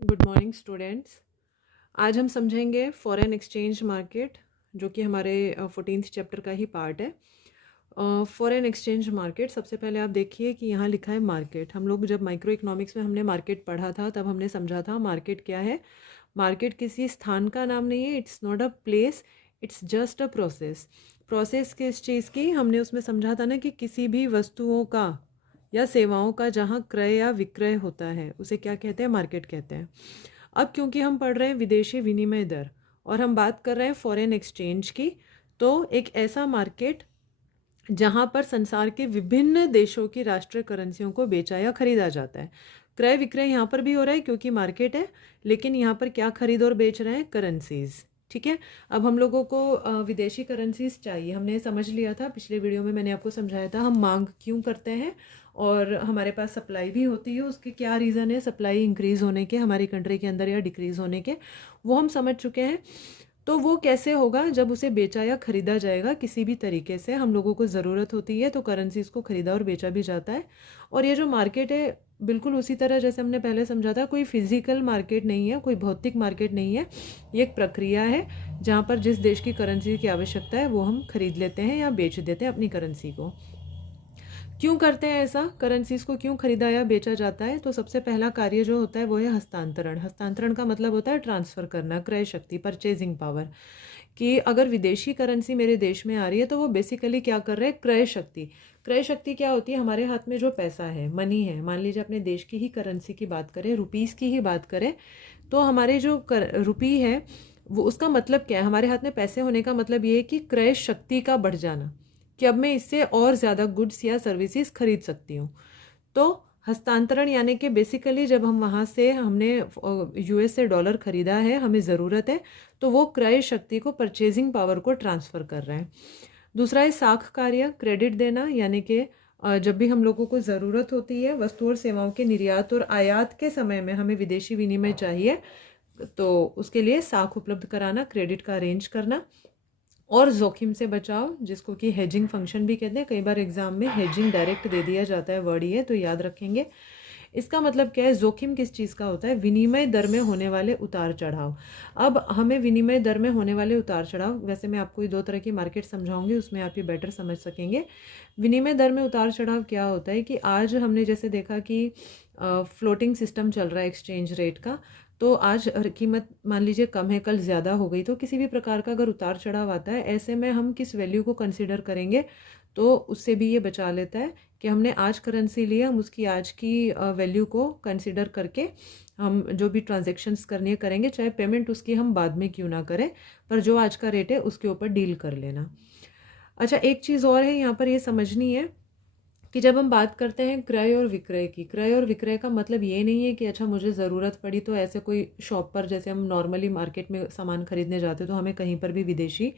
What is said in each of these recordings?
Good morning students. आज हम समझेंगे फॉरेन एक्सचेंज मार्केट, जो कि हमारे 14th चैप्टर का ही पार्ट है। फॉरेन एक्सचेंज मार्केट, सबसे पहले आप देखिए कि यहाँ लिखा है मार्केट। हम लोग जब माइक्रो इकोनॉमिक्स में हमने मार्केट पढ़ा था तब हमने समझा था मार्केट क्या है। मार्केट किसी स्थान का नाम नहीं है, it's not a place, it's just a process. Process किस चीज़ की हमने उसमें समझा था ना, कि किसी भी वस्तुओं का या सेवाओं का जहाँ क्रय या विक्रय होता है उसे क्या कहते हैं, मार्केट कहते हैं। अब क्योंकि हम पढ़ रहे हैं विदेशी विनिमय दर और हम बात कर रहे हैं फॉरेन एक्सचेंज की, तो एक ऐसा मार्केट जहाँ पर संसार के विभिन्न देशों की राष्ट्रीय करेंसियों को बेचा या खरीदा जाता है। क्रय विक्रय यहाँ पर भी हो रहा है क्योंकि मार्केट है, लेकिन यहाँ पर क्या खरीद और बेच रहे हैं, करेंसीज। ठीक है। अब हम लोगों को विदेशी करेंसीज चाहिए, हमने समझ लिया था पिछले वीडियो में, मैंने आपको समझाया था हम मांग क्यों करते हैं और हमारे पास सप्लाई भी होती है, उसके क्या रीज़न है सप्लाई इंक्रीज़ होने के हमारी कंट्री के अंदर या डिक्रीज़ होने के, वो हम समझ चुके हैं। तो वो कैसे होगा, जब उसे बेचा या खरीदा जाएगा किसी भी तरीके से, हम लोगों को ज़रूरत होती है तो करेंसीज को खरीदा और बेचा भी जाता है। और ये जो मार्केट है बिल्कुल उसी तरह जैसे हमने पहले समझा था, कोई फिजिकल मार्केट नहीं है, कोई भौतिक मार्केट नहीं है, ये एक प्रक्रिया है जहाँ पर जिस देश की करेंसी की आवश्यकता है वो हम खरीद लेते हैं या बेच देते हैं अपनी करेंसी को। क्यों करते हैं ऐसा, करेंसीज को क्यों खरीदा या बेचा जाता है? तो सबसे पहला कार्य जो होता है वो है हस्तांतरण। हस्तांतरण का मतलब होता है ट्रांसफ़र करना, क्रय शक्ति, परचेजिंग पावर। कि अगर विदेशी करेंसी मेरे देश में आ रही है तो वो बेसिकली क्या कर रहे हैं, क्रय शक्ति। क्रय शक्ति क्या होती है, हमारे हाथ में जो पैसा है, मनी है, मान लीजिए अपने देश की ही करेंसी की बात करें, रुपीज़ की ही बात करें, तो हमारे जो रुपी है वो, उसका मतलब क्या है, हमारे हाथ में पैसे होने का मतलब ये है कि क्रय शक्ति का बढ़ जाना, कि अब मैं इससे और ज़्यादा गुड्स या सर्विसेज खरीद सकती हूँ। तो हस्तांतरण यानी कि बेसिकली जब हम वहाँ से, हमने यूएस से डॉलर खरीदा है, हमें ज़रूरत है, तो वो क्रय शक्ति को, परचेजिंग पावर को ट्रांसफ़र कर रहे हैं। दूसरा है साख कार्य, क्रेडिट देना, यानी कि जब भी हम लोगों को ज़रूरत होती है वस्तु और सेवाओं के निर्यात और आयात के समय में हमें विदेशी विनिमय चाहिए, तो उसके लिए साख उपलब्ध कराना, क्रेडिट का अरेंज करना। और जोखिम से बचाव, जिसको कि हेजिंग फंक्शन भी कहते हैं, कई बार एग्जाम में हेजिंग डायरेक्ट दे दिया जाता है, वर्ड ये तो याद रखेंगे। इसका मतलब क्या है, जोखिम किस चीज़ का होता है, विनिमय दर में होने वाले उतार चढ़ाव। अब हमें विनिमय दर में होने वाले उतार चढ़ाव, वैसे मैं आपको ये दो तरह की मार्केट समझाऊंगी, उसमें आप ये बेटर समझ सकेंगे। विनिमय दर में उतार चढ़ाव क्या होता है कि आज हमने जैसे देखा कि फ्लोटिंग सिस्टम चल रहा है एक्सचेंज रेट का, तो आज कीमत मान लीजिए कम है, कल ज़्यादा हो गई, तो किसी भी प्रकार का अगर उतार चढ़ाव आता है, ऐसे में हम किस वैल्यू को कंसिडर करेंगे, तो उससे भी ये बचा लेता है कि हमने आज करेंसी ली, हम उसकी आज की वैल्यू को कंसिडर करके हम जो भी ट्रांजेक्शन्स करनी है करेंगे, चाहे पेमेंट उसकी हम बाद में क्यों ना करें, पर जो आज का रेट है उसके ऊपर डील कर लेना। अच्छा, एक चीज़ और है यहाँ पर ये समझनी है कि जब हम बात करते हैं क्रय और विक्रय की, क्रय और विक्रय का मतलब ये नहीं है कि अच्छा मुझे ज़रूरत पड़ी तो ऐसे कोई शॉप पर, जैसे हम नॉर्मली मार्केट में सामान खरीदने जाते तो हमें कहीं पर भी विदेशी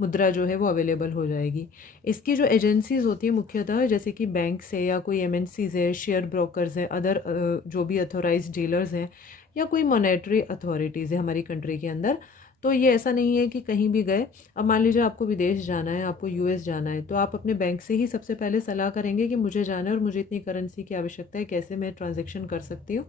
मुद्रा जो है वो अवेलेबल हो जाएगी। इसकी जो एजेंसीज होती है मुख्यतः, जैसे कि बैंक से या कोई एमएनसीज है, शेयर ब्रोकर्स है, अदर जो भी अथोराइज डीलर्स हैं, या कोई मॉनेटरी अथॉरिटीज़ है हमारी कंट्री के अंदर, तो ये ऐसा नहीं है कि कहीं भी गए। अब मान लीजिए आपको विदेश जाना है, आपको यूएस जाना है, तो आप अपने बैंक से ही सबसे पहले सलाह करेंगे कि मुझे जाना है और मुझे इतनी करेंसी की आवश्यकता है, कैसे मैं ट्रांजैक्शन कर सकती हूँ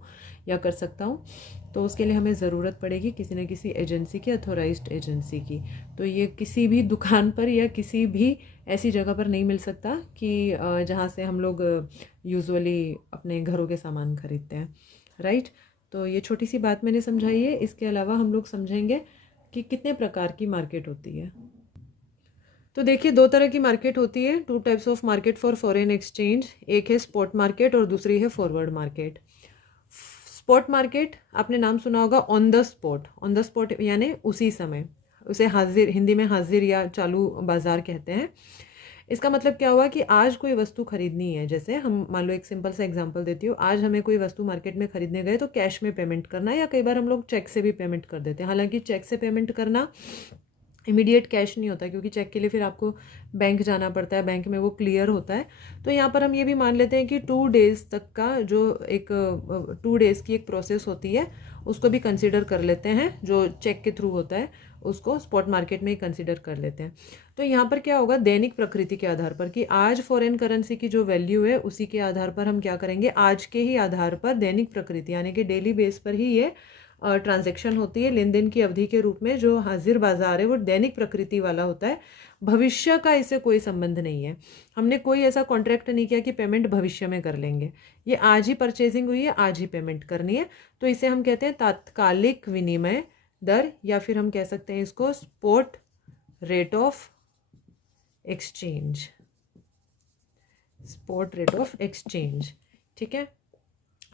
या कर सकता हूँ। तो उसके लिए हमें ज़रूरत पड़ेगी किसी न किसी एजेंसी की, अथोराइज्ड एजेंसी की। तो ये किसी भी दुकान पर या किसी भी ऐसी जगह पर नहीं मिल सकता कि जहाँ से हम लोग यूजुअली अपने घरों के सामान खरीदते हैं, राइट। तो ये छोटी सी बात मैंने समझाई है। इसके अलावा हम लोग समझेंगे कि कितने प्रकार की मार्केट होती है। तो देखिए, दो तरह की मार्केट होती है, two types of market for foreign exchange. एक है स्पॉट मार्केट और दूसरी है फॉरवर्ड मार्केट। स्पॉट मार्केट आपने नाम सुना होगा, on the spot. On the spot यानी उसी समय, उसे हाजिर, हिंदी में हाजिर या चालू बाजार कहते हैं। इसका मतलब क्या हुआ कि आज कोई वस्तु खरीदनी है, जैसे हम मान लो एक सिंपल सा एग्जांपल देती हूँ, आज हमें कोई वस्तु मार्केट में खरीदने गए तो कैश में पेमेंट करना है, या कई बार हम लोग चेक से भी पेमेंट कर देते हैं। हालांकि चेक से पेमेंट करना इमीडिएट कैश नहीं होता, क्योंकि चेक के लिए फिर आपको बैंक जाना पड़ता है, बैंक में वो क्लियर होता है। तो यहाँ पर हम ये भी मान लेते हैं कि 2 डेज़ तक का जो एक 2 डेज़ की एक प्रोसेस होती है उसको भी कंसिडर कर लेते हैं, जो चेक के थ्रू होता है उसको स्पॉट मार्केट में ही कंसिडर कर लेते हैं। तो यहाँ पर क्या होगा, दैनिक प्रकृति के आधार पर कि आज फॉरेन करेंसी की जो वैल्यू है उसी के आधार पर हम क्या करेंगे, आज के ही आधार पर दैनिक प्रकृति यानी कि डेली बेस पर ही ये ट्रांजैक्शन होती है। लेन देन की अवधि के रूप में जो हाजिर बाजार है वो दैनिक प्रकृति वाला होता है, भविष्य का इससे कोई संबंध नहीं है। हमने कोई ऐसा कॉन्ट्रैक्ट नहीं किया कि पेमेंट भविष्य में कर लेंगे, ये आज ही परचेजिंग हुई है, आज ही पेमेंट करनी है। तो इसे हम कहते हैं तात्कालिक विनिमय दर, या फिर हम कह सकते हैं इसको spot rate of exchange, spot rate of exchange. ठीक है।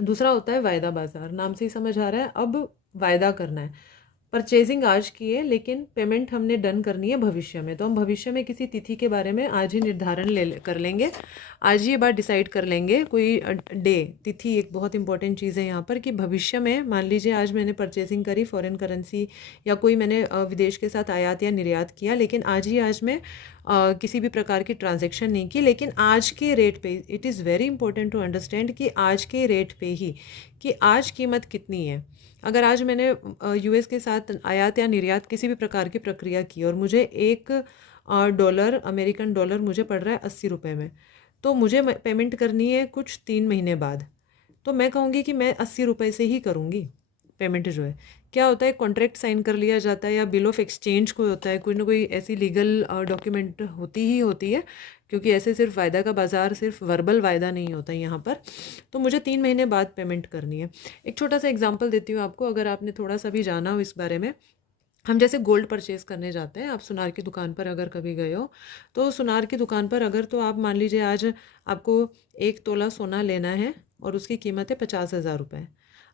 दूसरा होता है वायदा बाजार, नाम से ही समझ आ रहा है, अब वायदा करना है। परचेजिंग आज की है लेकिन पेमेंट हमने डन करनी है भविष्य में, तो हम भविष्य में किसी तिथि के बारे में आज ही निर्धारण कर लेंगे, आज ही ये बात डिसाइड कर लेंगे। कोई डे, तिथि एक बहुत इंपॉर्टेंट चीज़ है यहाँ पर कि भविष्य में मान लीजिए आज मैंने परचेजिंग करी फॉरेन करेंसी या कोई मैंने विदेश के साथ आयात या निर्यात किया, लेकिन आज मैं किसी भी प्रकार की ट्रांजैक्शन नहीं की, लेकिन आज के रेट पे, it is very important to understand कि आज के रेट पे ही, कि आज कीमत कितनी है। अगर आज मैंने यूएस के साथ आयात या निर्यात किसी भी प्रकार की प्रक्रिया की और मुझे एक डॉलर, अमेरिकन डॉलर मुझे पड़ रहा है 80 रुपये में, तो मुझे पेमेंट करनी है कुछ 3 महीने बाद, तो मैं कहूँगी कि मैं 80 रुपये से ही करूँगी पेमेंट। जो है क्या होता है, कॉन्ट्रैक्ट साइन कर लिया जाता है या बिल ऑफ एक्सचेंज कोई होता है, कोई ना कोई ऐसी लीगल डॉक्यूमेंट होती ही होती है, क्योंकि ऐसे सिर्फ वायदा का बाज़ार सिर्फ वर्बल वायदा नहीं होता यहाँ पर। तो मुझे 3 महीने बाद पेमेंट करनी है। एक छोटा सा एग्जांपल देती हूँ आपको, अगर आपने थोड़ा सा भी जाना हो इस बारे में। हम जैसे गोल्ड परचेज़ करने जाते हैं, आप सुनार की दुकान पर अगर कभी गए हो, तो सुनार की दुकान पर अगर, तो आप मान लीजिए आज आपको 1 तोला सोना लेना है और उसकी कीमत है 50,000 रुपये।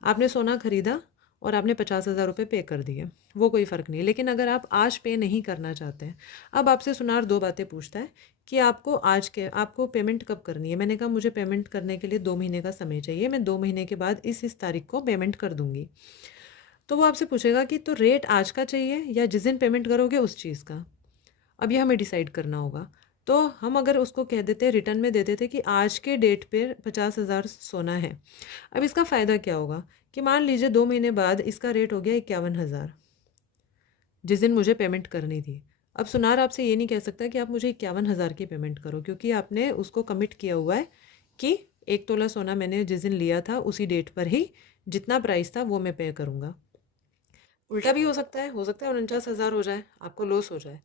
आपने सोना खरीदा और आपने 50,000 रुपये पे कर दिए, वो कोई फ़र्क नहीं है। लेकिन अगर आप आज पे नहीं करना चाहते हैं, अब आपसे सुनार 2 बातें पूछता है कि आपको पेमेंट कब करनी है। मैंने कहा मुझे पेमेंट करने के लिए 2 महीने का समय चाहिए, मैं 2 महीने के बाद इस तारीख को पेमेंट कर दूँगी। तो वो आपसे पूछेगा कि तो रेट आज का चाहिए या जिस दिन पेमेंट करोगे उस चीज़ का। अब ये हमें डिसाइड करना होगा। तो हम अगर उसको कह देते, रिटर्न में दे देते कि आज के डेट पे 50,000 सोना है। अब इसका फ़ायदा क्या होगा कि मान लीजिए 2 महीने बाद इसका रेट हो गया 51,000, जिस दिन मुझे पेमेंट करनी थी। अब सुनार आपसे ये नहीं कह सकता कि आप मुझे 51,000 की पेमेंट करो, क्योंकि आपने उसको कमिट किया हुआ है कि 1 तोला सोना मैंने जिस दिन लिया था उसी डेट पर ही जितना प्राइस था वो मैं पे करूँगा। उल्टा भी हो सकता है 49,000 हो जाए, आपको लॉस हो जाए।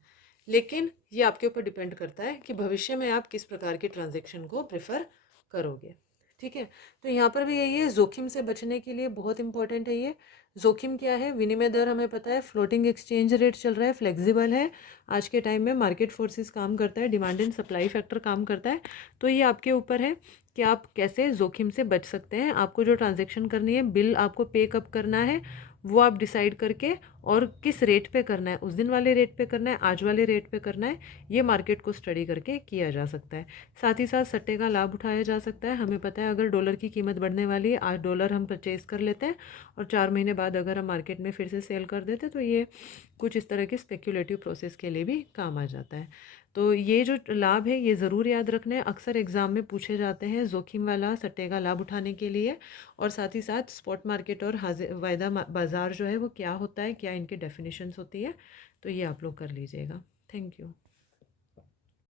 लेकिन ये आपके ऊपर डिपेंड करता है कि भविष्य में आप किस प्रकार के ट्रांजैक्शन को प्रेफर करोगे। ठीक है। तो यहाँ पर भी यही है, जोखिम से बचने के लिए बहुत इंपॉर्टेंट है ये। जोखिम क्या है, विनिमय दर हमें पता है, फ्लोटिंग एक्सचेंज रेट चल रहा है, फ्लेक्सिबल है, आज के टाइम में मार्केट फोर्सेस काम करता है, डिमांड एंड सप्लाई फैक्टर काम करता है। तो ये आपके ऊपर है कि आप कैसे जोखिम से बच सकते हैं। आपको जो ट्रांजैक्शन करनी है, बिल आपको पे कब करना है, वो आप डिसाइड करके, और किस रेट पे करना है, उस दिन वाले रेट पे करना है, आज वाले रेट पे करना है, ये मार्केट को स्टडी करके किया जा सकता है। साथ ही साथ सट्टे का लाभ उठाया जा सकता है। हमें पता है अगर डॉलर की कीमत बढ़ने वाली है, आज डॉलर हम परचेज़ कर लेते हैं और 4 महीने बाद अगर हम मार्केट में फिर से सेल कर देते हैं, तो ये कुछ इस तरह की स्पेक्यूलेटिव प्रोसेस के लिए भी काम आ जाता है। तो ये जो लाभ है ये ज़रूर याद रखना है, अक्सर एग्ज़ाम में पूछे जाते हैं जोखिम वाला सट्टे का लाभ उठाने के लिए। और साथ ही साथ स्पॉट मार्केट और वायदा बाज़ार जो है वो क्या होता है, क्या इनकी डेफिनेशंस होती है, तो ये आप लोग कर लीजिएगा। Thank you.